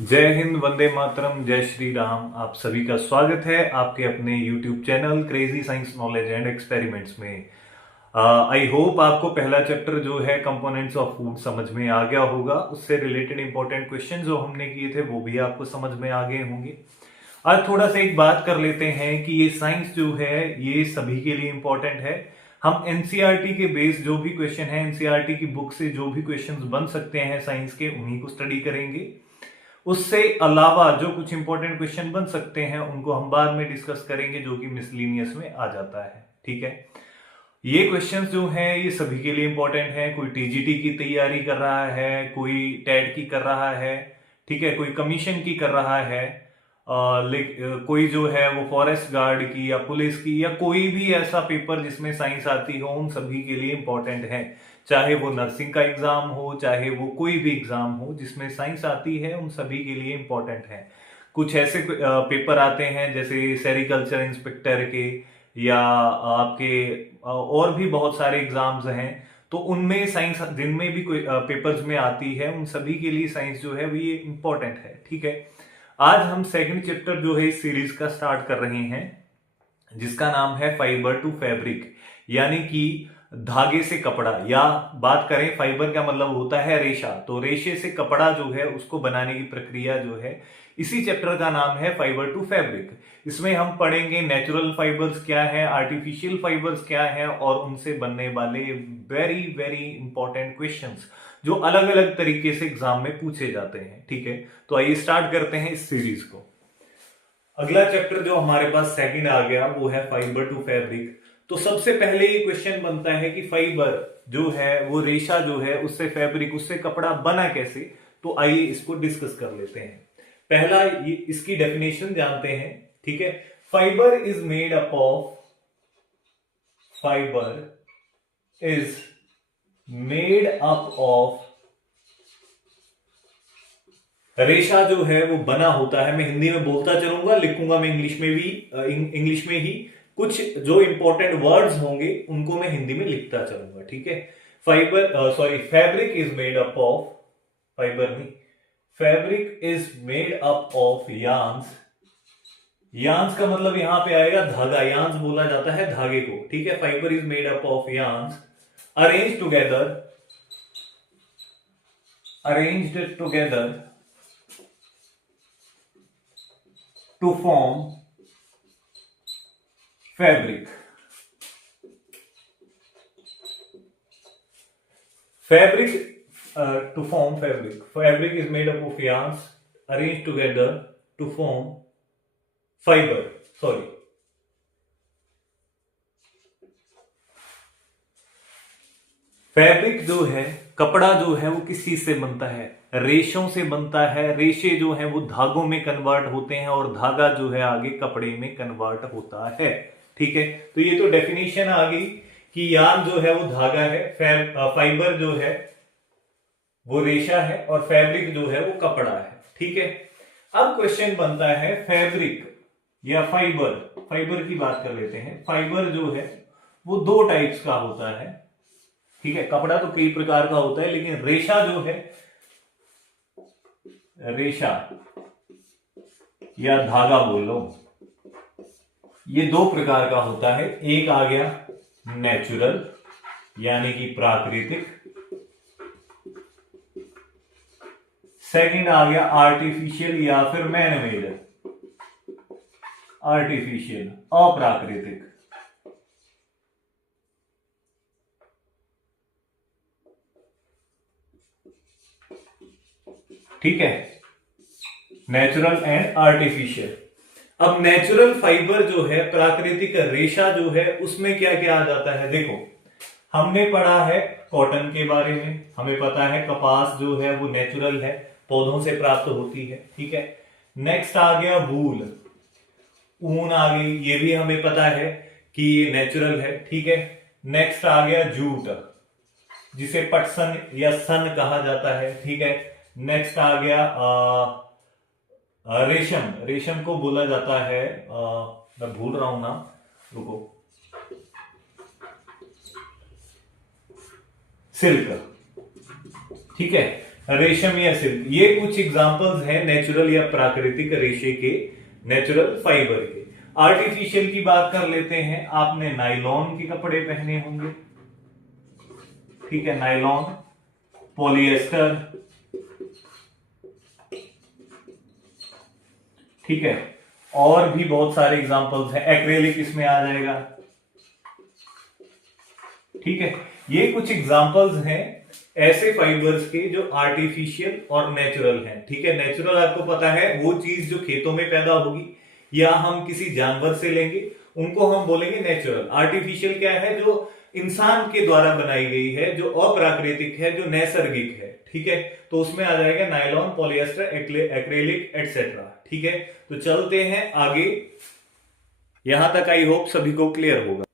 जय हिंद, वंदे मातरम, जय श्री राम। आप सभी का स्वागत है आपके अपने YouTube channel crazy science knowledge and experiments में। आई होप आपको पहला चैप्टर जो है कंपोनेंट्स ऑफ फूड समझ में आ गया होगा। उससे रिलेटेड इंपॉर्टेंट क्वेश्चन जो हमने किए थे वो भी आपको समझ में आ गए होंगे। आज थोड़ा सा एक बात कर लेते हैं कि ये साइंस जो है ये सभी के लिए इंपॉर्टेंट है। हम एनसीईआरटी के बेस जो भी क्वेश्चन है, एनसीईआरटी की बुक से जो भी क्वेश्चंस बन सकते हैं साइंस के, उन्हीं को स्टडी करेंगे। उससे अलावा जो कुछ इंपॉर्टेंट क्वेश्चन बन सकते हैं उनको हम बाद में डिस्कस करेंगे, जो कि मिसलिनियस में आ जाता है। ठीक है, ये क्वेश्चंस जो हैं ये सभी के लिए इंपॉर्टेंट है। कोई टीजीटी की तैयारी कर रहा है, कोई टेट की कर रहा है, ठीक है, कोई कमीशन की कर रहा है, कोई जो है वो फॉरेस्ट गार्ड की या पुलिस की या कोई भी ऐसा पेपर जिसमें साइंस आती हो, उन सभी के लिए इंपॉर्टेंट है। चाहे वो नर्सिंग का एग्जाम हो, चाहे वो कोई भी एग्जाम हो जिसमें साइंस आती है, उन सभी के लिए इंपॉर्टेंट है। कुछ ऐसे पेपर आते हैं जैसे सेरिकल्चर इंस्पेक्टर के या आपके और भी बहुत सारे एग्जाम्स हैं, तो उनमें साइंस जिनमें भी कोई पेपर्स में आती है, उन सभी के लिए साइंस जो है वो ये इंपॉर्टेंट है। ठीक है, आज हम सेकंड चैप्टर जो है इस सीरीज का स्टार्ट कर रहे हैं, जिसका नाम है फाइबर टू फैब्रिक, यानी कि धागे से कपड़ा। या बात करें फाइबर का मतलब होता है रेशा, तो रेशे से कपड़ा जो है उसको बनाने की प्रक्रिया जो है, इसी चैप्टर का नाम है फाइबर टू फैब्रिक। इसमें हम पढ़ेंगे नेचुरल फाइबर्स क्या है, आर्टिफिशियल फाइबर्स क्या है, और उनसे बनने वाले वेरी वेरी इंपॉर्टेंट क्वेश्चंस जो अलग अलग तरीके से एग्जाम में पूछे जाते हैं। ठीक है, तो आइए स्टार्ट करते हैं इस सीरीज को। अगला चैप्टर जो हमारे पास सेकंड आ गया वो है फाइबर टू फैब्रिक। तो सबसे पहले ये क्वेश्चन बनता है कि फाइबर जो है वो रेशा जो है उससे फैब्रिक, उससे कपड़ा बना कैसे। तो आइए इसको डिस्कस कर लेते हैं। पहला ये इसकी डेफिनेशन जानते हैं। ठीक है, fibre is made up of fibre is made up of रेशा जो है वो बना होता है। मैं हिंदी में बोलता चलूंगा, लिखूंगा मैं इंग्लिश में भी, इंग्लिश में ही कुछ जो इंपॉर्टेंट वर्ड्स होंगे उनको मैं हिंदी में लिखता चलूंगा। ठीक है, fabric is made up of, fibre नहीं, fabric is made up of yarns. Yarns का मतलब यहां पे आएगा धागा, यार्न्स बोला जाता है धागे को। ठीक है, fibre is made up of yarns arranged together to form fabric. To form fabric. Fabric is made up of yarns arranged together to form fiber. Sorry. Fabric जो है, कपड़ा जो है वो किस चीज से बनता है? रेशों से बनता है। रेशे जो है वो धागों में कन्वर्ट होते हैं और धागा जो है आगे कपड़े में कन्वर्ट होता है। ठीक है, तो ये तो डेफिनेशन आ गई कि यार्न जो है वो धागा है, फाइबर जो है वो रेशा है, और फैब्रिक जो है वो कपड़ा है। ठीक है, अब क्वेश्चन बनता है फैब्रिक या फाइबर। फाइबर की बात कर लेते हैं। फाइबर जो है वो दो टाइप्स का होता है। ठीक है, कपड़ा तो कई प्रकार का होता है, लेकिन रेशा जो है, रेशा या धागा बोल लो, ये दो प्रकार का होता है। एक आ गया नेचुरल यानी कि प्राकृतिक, सेकंड आ गया आर्टिफिशियल या फिर मैनमेड, आर्टिफिशियल अप्राकृतिक। ठीक है, नेचुरल एंड आर्टिफिशियल। अब नेचुरल फाइबर जो है, प्राकृतिक रेशा जो है, उसमें क्या क्या आ जाता है? देखो, हमने पढ़ा है कॉटन के बारे में, हमें पता है कपास जो है वो नेचुरल है, पौधों से प्राप्त होती है। ठीक है, नेक्स्ट आ गया वूल, ऊन आ गई, ये भी हमें पता है कि ये नेचुरल है। ठीक है, नेक्स्ट आ गया जूट, जिसे पटसन या सन कहा जाता है। ठीक है, नेक्स्ट आ गया रेशम, रेशम को बोला जाता है, मैं भूल रहा हूं नाम, रुको, सिल्क। ठीक है, रेशम या सिल्क, ये कुछ एग्जांपल्स हैं नेचुरल या प्राकृतिक रेशे के, नेचुरल फाइबर के। आर्टिफिशियल की बात कर लेते हैं। आपने नायलॉन के कपड़े पहने होंगे, ठीक है, नायलॉन, पॉलिएस्टर, ठीक है, और भी बहुत सारे एग्जांपल्स हैं। एक्रेलिक इसमें आ जाएगा, ठीक है। ये कुछ एग्जांपल्स हैं ऐसे फाइबर्स के जो आर्टिफिशियल और नेचुरल हैं, ठीक है। नेचुरल आपको पता है वो चीज जो खेतों में पैदा होगी या हम किसी जानवर से लेंगे, उनको हम बोलेंगे नेचुरल। आर्टिफिशियल क्या है? जो इंसान के द्वारा बनाई गई है, जो अप्राकृतिक है, जो नैसर्गिक है, ठीक है। तो उसमें आ जाएगा नायलॉन, पॉलिएस्टर, एक्रेलिक एटसेट्रा, ठीक है। तो चलते हैं आगे, यहां तक आई होप सभी को क्लियर होगा।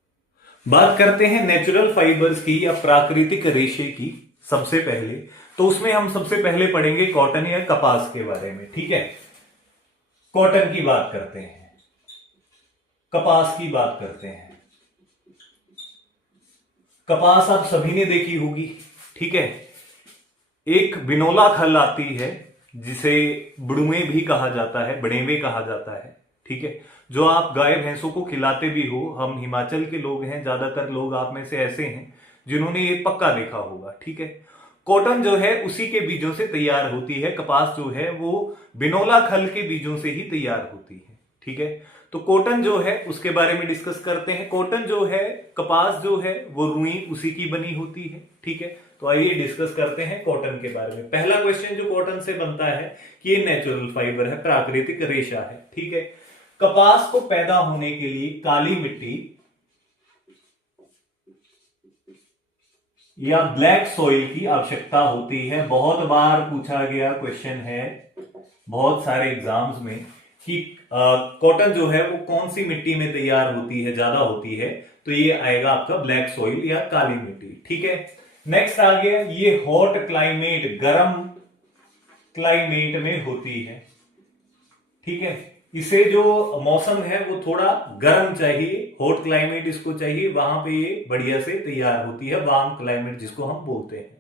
बात करते हैं नेचुरल फाइबर्स की या प्राकृतिक रेशे की। सबसे पहले तो उसमें हम सबसे पहले पढ़ेंगे कॉटन या कपास के बारे में, ठीक है। कॉटन की बात करते हैं, कपास की बात करते हैं। कपास आप सभी ने देखी होगी, ठीक है। एक बिनोला खल आती है जिसे बड़ुए भी कहा जाता है, बड़ेवे कहा जाता है, ठीक है। जो आप गाय भैंसों को खिलाते भी हो, हम हिमाचल के लोग हैं, ज्यादातर लोग आप में से ऐसे हैं जिन्होंने ये पक्का देखा होगा, ठीक है। कॉटन जो है उसी के बीजों से तैयार होती है, कपास जो है वो बिनोला खल के बीजों से ही तैयार होती है, ठीक है। तो कॉटन जो है उसके बारे में डिस्कस करते हैं। कॉटन जो है, कपास जो है वो रुई उसी की बनी होती है, ठीक है। तो आइए डिस्कस करते हैं कॉटन के बारे में। पहला क्वेश्चन जो कॉटन से बनता है कि ये नेचुरल फाइबर है, प्राकृतिक रेशा है, ठीक है। कपास को पैदा होने के लिए काली मिट्टी या ब्लैक सॉइल की आवश्यकता होती है। बहुत बार पूछा गया क्वेश्चन है बहुत सारे एग्जाम्स में कि कॉटन जो है वो कौन सी मिट्टी में तैयार होती है, ज्यादा होती है, तो ये आएगा आपका ब्लैक सॉइल या काली मिट्टी, ठीक है। नेक्स्ट आ गया, ये हॉट क्लाइमेट, गर्म क्लाइमेट में होती है, ठीक है। इसे जो मौसम है वो थोड़ा गर्म चाहिए, हॉट क्लाइमेट इसको चाहिए, वहां पे ये बढ़िया से तैयार होती है, वार्म क्लाइमेट जिसको हम बोलते हैं,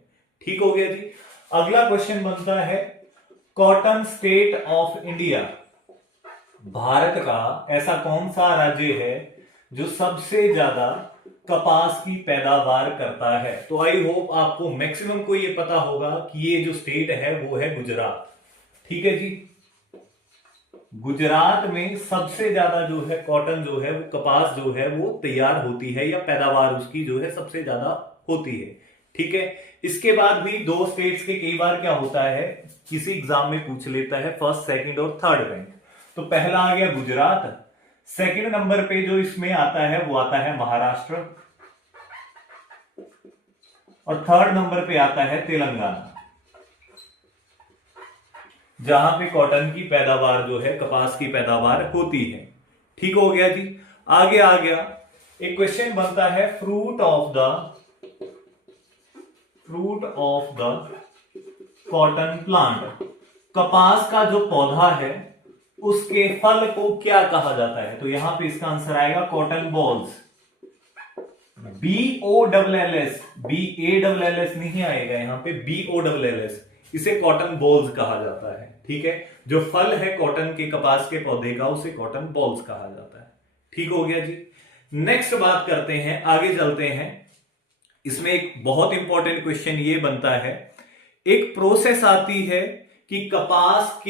ठीक हो गया जी। अगला क्वेश्चन बनता है cotton state of India, Bharat का ऐसा कौन सा राज्य है जो सबसे ज्यादा कपास की पैदावार करता है? तो आई होप आपको मैक्सिमम को ये पता होगा कि ये जो स्टेट है वो है गुजरात, ठीक है जी। गुजरात में सबसे ज्यादा जो है कॉटन जो है वो, कपास जो है वो तैयार होती है या पैदावार उसकी जो है सबसे ज्यादा होती है, ठीक है। इसके बाद भी दो स्टेट्स के कई बार क्या होता है, किसी एग्जाम में पूछ लेता है फर्स्ट, सेकंड और थर्ड रैंक। तो पहला आ गया गुजरात, सेकंड नंबर पे जो इसमें आता है वो आता है महाराष्ट्र, और थर्ड नंबर पे आता है तेलंगाना, जहां पे कॉटन की पैदावार जो है, कपास की पैदावार होती है, ठीक हो गया जी। आगे आ गया एक क्वेश्चन बनता है fruit of the cotton plant, कपास का जो पौधा है उसके फल को क्या कहा जाता है? तो यहां पे इसका आंसर आएगा कॉटन बॉल्स, BOLLS, BALLS नहीं आएगा यहां पे, BOLLS, इसे कॉटन बॉल्स कहा जाता है, ठीक है। जो फल है कॉटन के, कपास के पौधे का, उसे कॉटन बॉल्स कहा जाता है, ठीक हो गया जी। नेक्स्ट बात करते हैं, आगे चलते हैं। इसमें एक बहुत इंपॉर्टेंट क्वेश्चन ये बनता है, एक प्रोसेस आती है कि कपास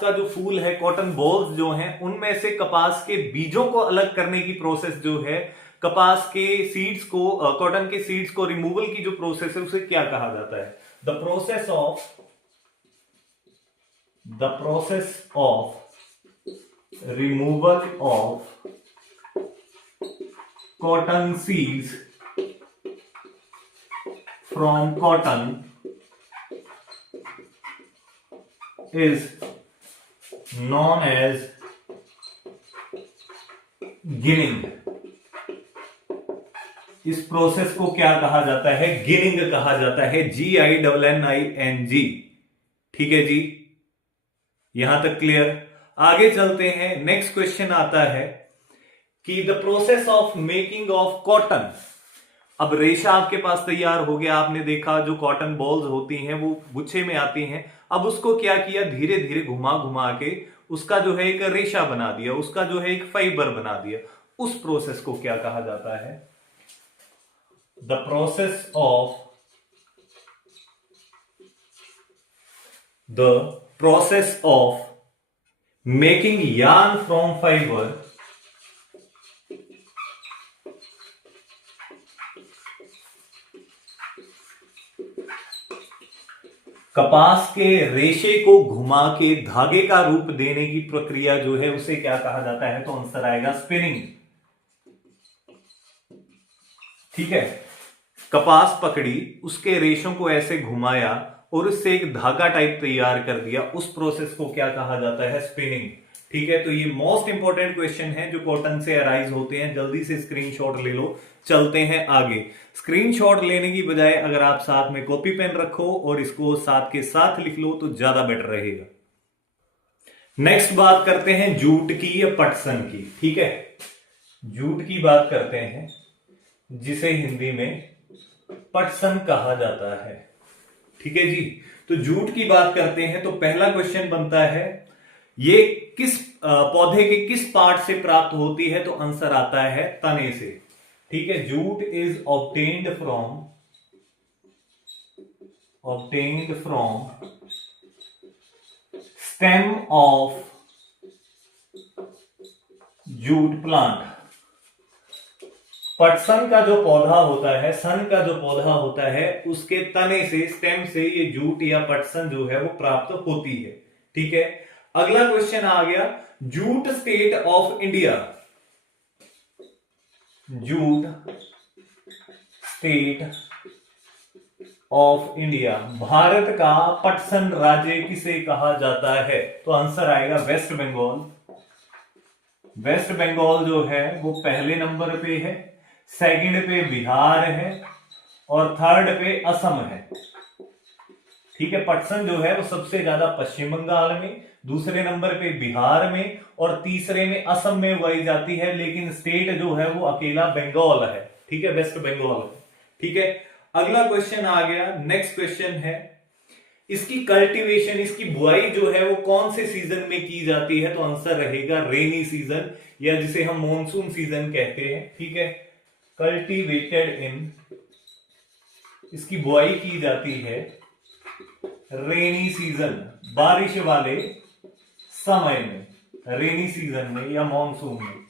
का जो फूल है, कॉटन बॉल्स जो हैं, उनमें से कपास के बीजों को अलग करने की प्रोसेस जो है, कपास के सीड्स को, कॉटन के सीड्स को रिमूवल की जो प्रोसेस है उसे क्या कहा जाता है? The process of removal of cotton seeds from cotton is known as ginning. इस प्रोसेस को क्या कहा जाता है? गिनिंग कहा जाता है, GINNING, ठीक है जी। यहां तक क्लियर। आगे चलते हैं, नेक्स्ट क्वेश्चन आता है कि the process of making of cotton, अब रेशा आपके पास तैयार हो गया, आपने देखा जो कॉटन बॉल्स होती हैं वो गुच्छे में आती हैं। अब उसको क्या किया, धीरे धीरे घुमा घुमा के उसका जो है एक रेशा बना दिया, उसका जो है एक फाइबर बना दिया। उस प्रोसेस को क्या कहा जाता है? The process of making yarn from fibre कपास के रेशे को घुमा के धागे का रूप देने की प्रक्रिया जो है उसे क्या कहा जाता है? तो आंसर आएगा स्पिनिंग। ठीक है, कपास पकड़ी, उसके रेशों को ऐसे घुमाया और उससे एक धागा टाइप तैयार कर दिया, उस प्रोसेस को क्या कहा जाता है? स्पिनिंग। ठीक है, तो ये मोस्ट इंपॉर्टेंट क्वेश्चन है जो कॉटन से अराइज होते हैं। जल्दी से स्क्रीनशॉट ले लो, चलते हैं आगे। स्क्रीनशॉट लेने की बजाय अगर आप साथ में कॉपी पेन रखो और इसको साथ के साथ लिख लो तो ज्यादा बेटर रहेगा। नेक्स्ट बात करते हैं जूट की या पटसन की। ठीक है, जूट की बात करते हैं जिसे हिंदी में पटसन कहा जाता है। ठीक है जी, तो जूट की बात करते हैं तो पहला क्वेश्चन बनता है ये किस पौधे के किस पार्ट से प्राप्त होती है? तो आंसर आता है तने से। ठीक है, jute is obtained from stem of jute plant. पटसन का जो पौधा होता है, सन का जो पौधा होता है, उसके तने से, स्टेम से ये जूट या पटसन जो है वो प्राप्त होती है। ठीक है, अगला क्वेश्चन आ गया, jute state of India. Jute state of India, Bharat का पटसन राज्य किसे कहा जाता है? तो आंसर आएगा वेस्ट बंगाल। वेस्ट बंगाल जो है वो पहले नंबर पे है, सेकंड पे बिहार है और थर्ड पे असम है। ठीक है, पटसन जो है वो सबसे ज्यादा पश्चिम बंगाल में, दूसरे नंबर पे बिहार में और तीसरे में असम में उगाई जाती है, लेकिन स्टेट जो है वो अकेला बंगाल है। ठीक है, वेस्ट बंगाल है। ठीक है, अगला क्वेश्चन आ गया, नेक्स्ट क्वेश्चन है, इसकी कल्टीवेशन, इसकी बुआई जो है वो कौन से सीजन में की जाती है? तो आंसर रहेगा रेनी सीजन, या जिसे हम मॉनसून सीजन कहते हैं। ठीक है, कल्टीवेटेड इन, इसकी बुआई की जाती है रेनी सीजन, बारिश वाले समय में, रेनी सीजन में या मॉनसून में।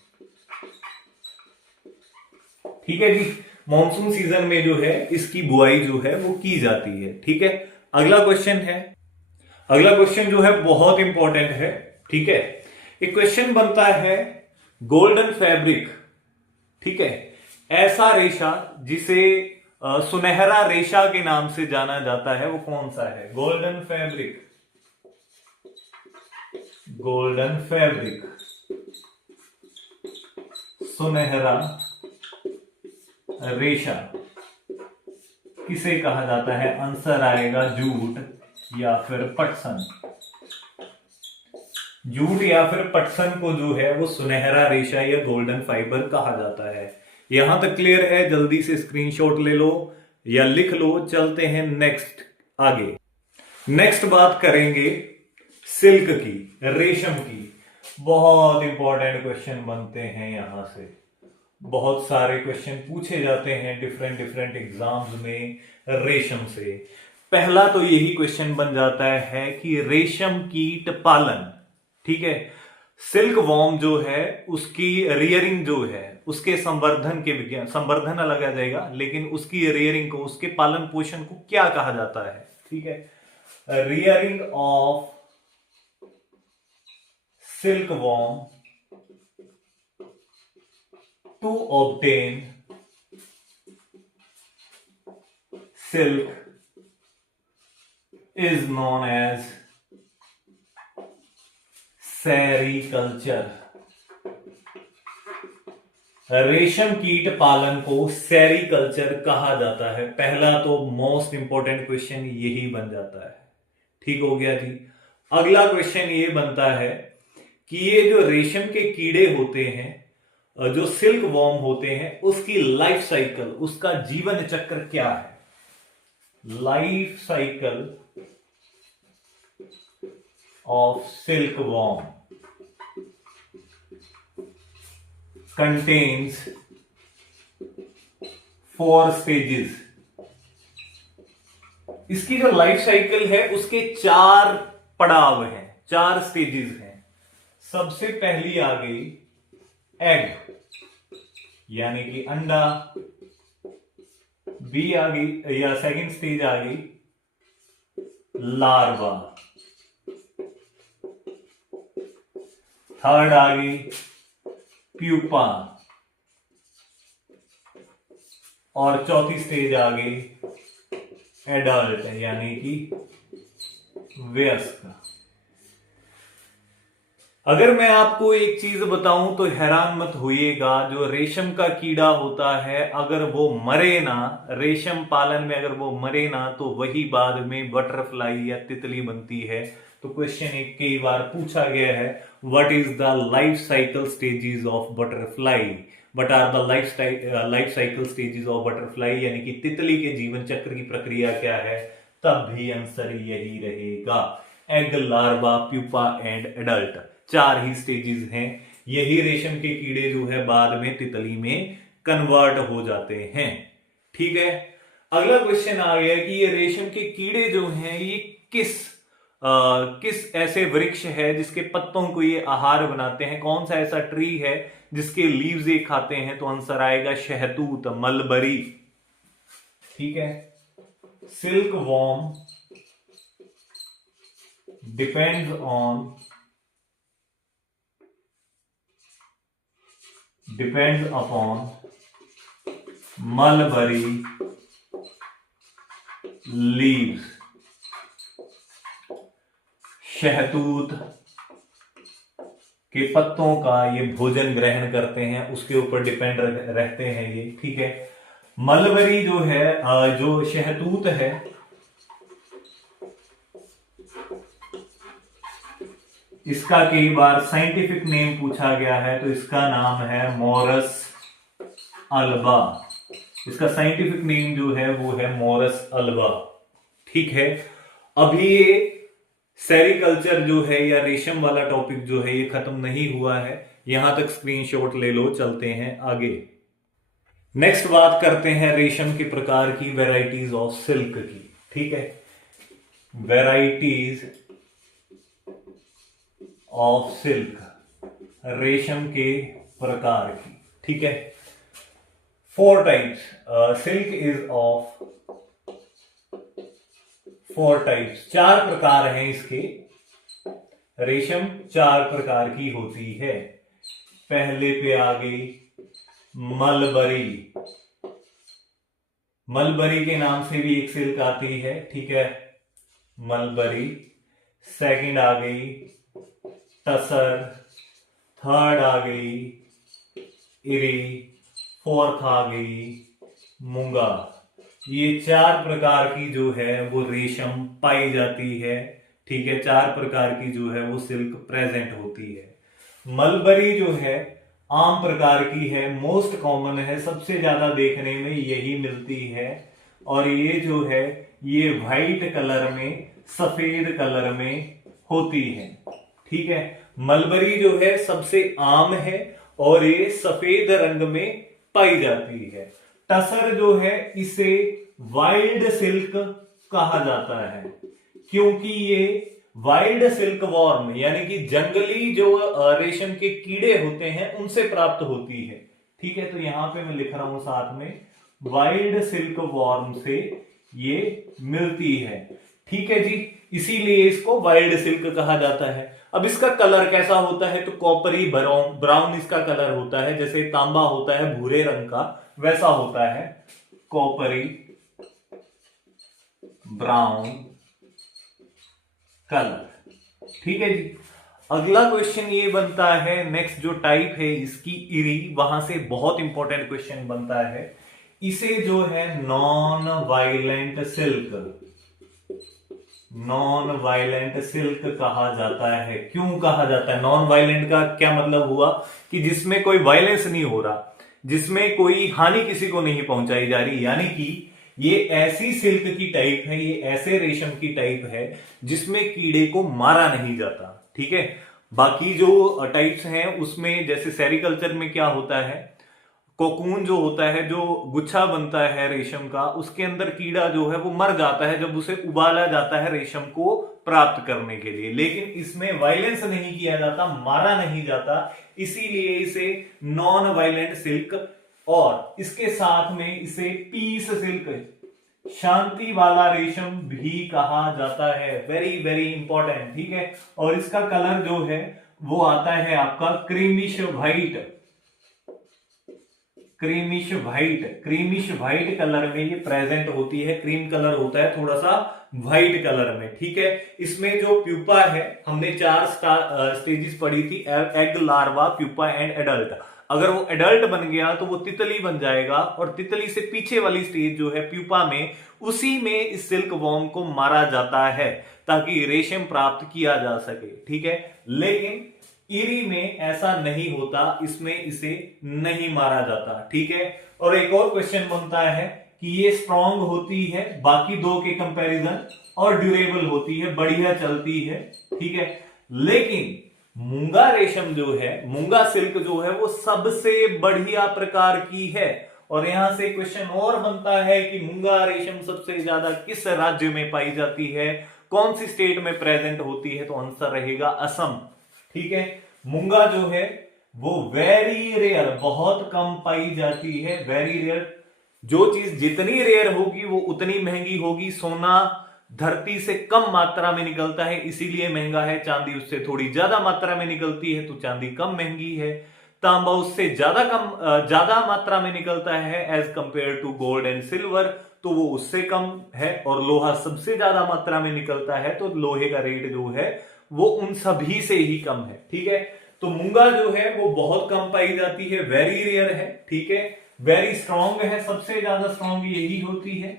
ठीक है जी, मॉनसून सीजन में जो है इसकी बुआई जो है वो की जाती है। ठीक है, अगला क्वेश्चन है, अगला क्वेश्चन जो है बहुत इंपॉर्टेंट है। ठीक है, एक क्वेश्चन बनता है गोल्डन फैब्रिक। ठीक है, ऐसा रेशा जिसे सुनहरा रेशा के नाम से जाना जाता है वो कौन सा है? गोल्डन फैब्रिक, गोल्डन फैब्रिक, सुनहरा रेशा किसे कहा जाता है? आंसर आएगा जूट या फिर पटसन। जूट या फिर पटसन को जो है वो सुनहरा रेशा या गोल्डन फाइबर कहा जाता है। यहां तक क्लियर है? जल्दी से स्क्रीनशॉट ले लो या लिख लो, चलते हैं नेक्स्ट आगे। नेक्स्ट बात करेंगे सिल्क की, रेशम की। बहुत इंपॉर्टेंट क्वेश्चन बनते हैं, यहां से बहुत सारे क्वेश्चन पूछे जाते हैं डिफरेंट डिफरेंट एग्जाम्स में रेशम से। पहला तो यही क्वेश्चन बन जाता है कि रेशम कीट पालन। ठीक है, सिल्क वॉर्म जो है उसकी रियरिंग जो है, उसके संवर्धन के विज्ञान, संवर्धन अलग आ जाएगा, लेकिन उसकी रियरिंग को, उसके पालन पोषण को क्या कहा जाता है? ठीक है, rearing of silk worm to obtain silk is known as sericulture. रेशम कीट पालन को सेरीकल्चर कहा जाता है। पहला तो मोस्ट इंपॉर्टेंट क्वेश्चन यही बन जाता है। ठीक हो गया जी। अगला क्वेश्चन ये बनता है कि ये जो रेशम के कीड़े होते हैं जो सिल्क वॉर्म होते हैं उसकी लाइफ साइकिल, उसका जीवन चक्र क्या है? Life cycle of silk worm contains 4 stages. इसकी जो लाइफ साइकिल है उसके 4 पड़ाव हैं, 4 स्टेजेस हैं। सबसे पहली आ गई एग यानी कि अंडा, बी आ गई या सेकंड स्टेज आ गई लार्वा, थर्ड आ गई प्यूपा और चौथी स्टेज आ गई एडल्ट यानी कि वयस्क। अगर मैं आपको एक चीज बताऊं तो हैरान मत होइएगा, जो रेशम का कीड़ा होता है अगर वो मरे ना, रेशम पालन में अगर वो मरे ना, तो वही बाद में बटरफ्लाई या तितली बनती है। तो क्वेश्चन एक कई बार पूछा गया है, what is the life cycle stages of butterfly, what are the life cycle stages of butterfly, यानी कि तितली के जीवन चक्र की प्रक्रिया क्या है? तब भी आंसर यही रहेगा, egg, larva, pupa and adult. 4 he stages हैं। यही रेशम के कीड़े जो है बाद में तितली में कन्वर्ट हो जाते हैं। ठीक है, अगला क्वेश्चन आ गया कि ये रेशम के कीड़े जो हैं ये किस ऐसे वृक्ष है जिसके पत्तों को ये आहार बनाते हैं? कौन सा ऐसा ट्री है जिसके लीव्स ये खाते हैं? तो आंसर आएगा शहतूत, मलबरी। ठीक है, silk worm depends upon mulberry leaves। शहतूत के पत्तों का ये भोजन ग्रहण करते हैं, उसके ऊपर डिपेंड रहते हैं ये। ठीक है, मलबरी जो है, जो शहतूत है, इसका कई बार साइंटिफिक नेम पूछा गया है, तो इसका नाम है मोरस अल्बा। इसका साइंटिफिक नेम जो है वो है मोरस अल्बा। ठीक है, अभी ये सेरिकल्चर जो है या रेशम वाला टॉपिक जो है ये खत्म नहीं हुआ है, यहां तक स्क्रीनशॉट ले लो। चलते हैं आगे। नेक्स्ट बात करते हैं रेशम के प्रकार की, वेराइटीज ऑफ सिल्क की। ठीक है, वेराइटीज ऑफ सिल्क, रेशम के प्रकार की। ठीक है, 4 types. Silk is of 4 types, 4 प्रकार हैं इसके। रेशम 4 प्रकार की होती है। पहले पे आ गई मलबरी। मलबरी के नाम से भी एक सिल्क आती है। ठीक है, मलबरी। सेकंड आ गई टसर, थर्ड आ गई इरी, फोर्थ आ गई मूंगा। ये 4 प्रकार की जो है वो रेशम पाई जाती है। ठीक है, 4 प्रकार की जो है वो सिल्क प्रेजेंट होती है। मलबरी जो है आम प्रकार की है, मोस्ट कॉमन है, सबसे ज्यादा देखने में यही मिलती है। और ये जो है ये व्हाइट कलर में, सफेद कलर में होती है। ठीक है, मलबरी जो है सबसे आम है और ये सफेद रंग में पाई जाती है। टसर जो है इसे वाइल्ड सिल्क कहा जाता है, क्योंकि ये वाइल्ड सिल्क वॉर्म यानी कि जंगली जो रेशम के कीड़े होते हैं उनसे प्राप्त होती है। ठीक है, तो यहां पे मैं लिख रहा हूं साथ में, वाइल्ड सिल्क वॉर्म से ये मिलती है। ठीक है जी, इसीलिए इसको वाइल्ड सिल्क कहा जाता है। अब इसका कलर कैसा होता है? तो कॉपरी ब्राउन इसका कलर होता है, जैसे तांबा होता है भूरे रंग का, वैसा होता है कॉपरी ब्राउन कलर। ठीक है जी, अगला क्वेश्चन ये बनता है, नेक्स्ट जो टाइप है इसकी इरी, वहां से बहुत इंपॉर्टेंट क्वेश्चन बनता है। इसे जो है non violent silk, non violent silk कहा जाता है। क्यों कहा जाता है? नॉन वायलेंट का क्या मतलब हुआ कि जिसमें कोई वायलेंस नहीं हो रहा, जिसमें कोई हानि किसी को नहीं पहुंचाई जा रही, यानी कि ये ऐसी सिल्क की टाइप है, ये ऐसे रेशम की टाइप है जिसमें कीड़े को मारा नहीं जाता। ठीक है, बाकी जो टाइप्स हैं उसमें जैसे सेरिकल्चर में क्या होता है, कोकून जो होता है, जो गुच्छा बनता है रेशम का, उसके अंदर कीड़ा जो है वो मर जाता है जब उसे उबाला जाता है रेशम को प्राप्त करने के लिए। लेकिन इसमें वायलेंस नहीं किया जाता, मारा नहीं जाता, इसीलिए इसे नॉन वायलेंट सिल्क, और इसके साथ में इसे पीस सिल्क, शांति वाला रेशम भी कहा जाता है। Very very important. ठीक है, और इसका कलर जो है वो आता है आपका creamish white, creamish white, creamish white colour में ये प्रेजेंट होती है। क्रीम कलर होता है थोड़ा सा व्हाइट कलर में। ठीक है, इसमें जो प्यूपा है, हमने 4 स्टेजेस पढ़ी थी, egg, larva, pupa and adult. अगर वो एडल्ट बन गया तो वो तितली बन जाएगा, और तितली से पीछे वाली स्टेज जो है प्यूपा में, उसी में इस सिल्क वॉर्म को मारा जाता है ताकि रेशम प्राप्त किया जा सके। ठीक है, लेकिन ईरी में ऐसा नहीं होता, इसमें इसे नहीं मारा जाता। ठीक है, और एक और क्वेश्चन बनता है कि ये स्ट्रांग होती है बाकी दो के कंपैरिजन और ड्यूरेबल होती है, बढ़िया चलती है। ठीक है, लेकिन मूंगा रेशम जो है, मूंगा सिल्क जो है वो सबसे बढ़िया प्रकार की है। और यहां से क्वेश्चन और बनता है कि मूंगा रेशम सबसे ज्यादा किस राज्य में पाई जाती है, कौन सी स्टेट में प्रेजेंट होती है? तो आंसर रहेगा असम। ठीक है, मूंगा जो है वो वेरी रेयर, बहुत कम पाई जाती है, वेरी रेयर। जो चीज जितनी रेयर होगी वो उतनी महंगी होगी। सोना धरती से कम मात्रा में निकलता है इसीलिए महंगा है, चांदी उससे थोड़ी ज्यादा मात्रा में निकलती है तो चांदी कम महंगी है। तांबा उससे ज्यादा मात्रा में निकलता है as compare to gold and silver, तो वो उससे कम है। और लोहा सबसे ज्यादा मात्रा में निकलता है तो लोहे का रेट जो है वो उन सभी से ही कम है। ठीक है, तो मूंगा जो है वो बहुत कम पाई जाती है, वेरी रेयर है। ठीक है, वेरी स्ट्रांग है, सबसे ज्यादा स्ट्रांग यही होती है।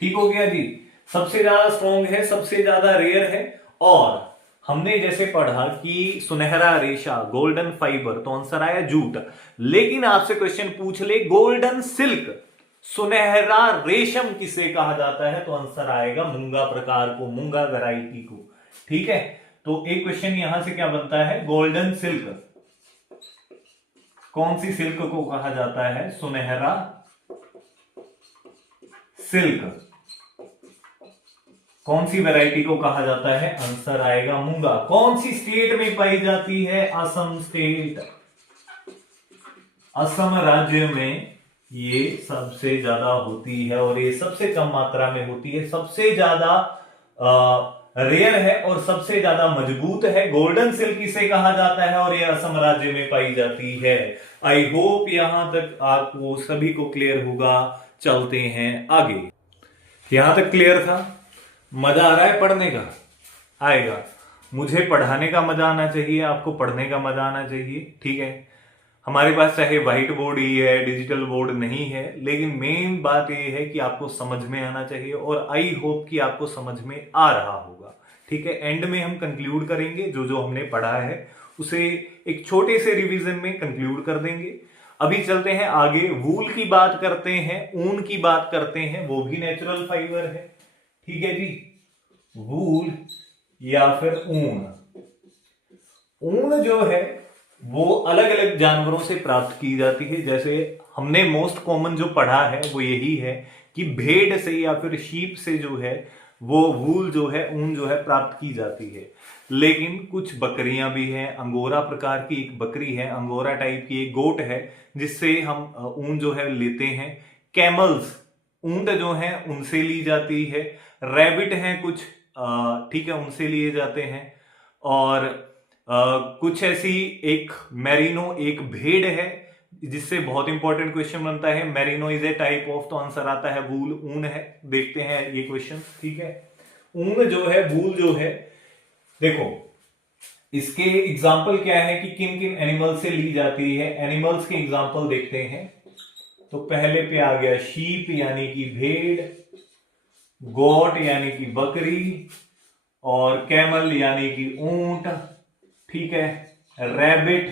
ठीक हो गया जी, सबसे ज्यादा स्ट्रांग है, सबसे ज्यादा रेयर है। और हमने जैसे पढ़ा कि सुनहरा रेशा, गोल्डन फाइबर, तो आंसर आया जूट। लेकिन आपसे क्वेश्चन पूछ ले गोल्डन सिल्क, सुनहरा रेशम किसे कहा जाता है? तो आंसर आएगा मूंगा प्रकार को, मूंगा वैरायटी को। ठीक है, तो एक क्वेश्चन यहां से क्या बनता है, गोल्डन सिल्क कौन सी सिल्क को कहा जाता है? सुनहरा सिल्क कौन सी वैरायटी को कहा जाता है? आंसर आएगा मूंगा। कौन सी स्टेट में पाई जाती है? असम स्टेट, असम राज्य में ये सबसे ज्यादा होती है, और ये सबसे कम मात्रा में होती है, सबसे ज्यादा रेयर है और सबसे ज्यादा मजबूत है। गोल्डन सिल्क इसे कहा जाता है और ये असम राज्य में पाई जाती है। आई होप यहां तक आपको सभी को क्लियर होगा। चलते हैं आगे। यहां तक क्लियर था? मजा आ रहा है पढ़ने का? आएगा। मुझे पढ़ाने का मजा आना चाहिए, आपको पढ़ने का मजा आना चाहिए। ठीक है, हमारे पास चाहे व्हाइट बोर्ड ही है, डिजिटल बोर्ड नहीं है, लेकिन मेन बात यह है कि आपको समझ में आना चाहिए, और आई होप कि आपको समझ में आ रहा होगा। ठीक है, एंड में हम कंक्लूड करेंगे, जो जो हमने पढ़ा है उसे एक छोटे से रिवीजन में कंक्लूड कर देंगे। अभी चलते हैं आगे, वूल की बात करते हैं, ऊन की बात करते हैं, वो भी नेचुरल फाइबर है। ठीक है जी, वूल या फिर ऊन, ऊन जो है वो अलग अलग जानवरों से प्राप्त की जाती है। जैसे हमने मोस्ट कॉमन जो पढ़ा है वो यही है कि भेड़ से या फिर शीप से जो है वो वूल जो है, ऊन जो है प्राप्त की जाती है। लेकिन कुछ बकरियां भी हैं, अंगोरा प्रकार की एक बकरी है, अंगोरा टाइप की एक गोट है जिससे हम ऊन जो है लेते हैं। कैमल्स, ऊंट जो है उनसे ली जाती है। रैबिट हैं कुछ, ठीक है, उनसे लिए जाते हैं। और कुछ ऐसी एक मेरिनो, एक भेड़ है जिससे बहुत इंपॉर्टेंट क्वेश्चन बनता है, merino is a type of, तो आंसर आता है वूल, ऊन है। देखते हैं ये क्वेश्चन। ठीक है, ऊन जो है, वूल जो है, देखो इसके एग्जाम्पल क्या है कि किन किन एनिमल से ली जाती है। एनिमल्स के एग्जाम्पल देखते हैं। तो पहले पे आ गया शीप यानी कि भेड़, गोट यानी कि बकरी, और कैमल यानी कि ऊंट, ठीक है। रैबिट,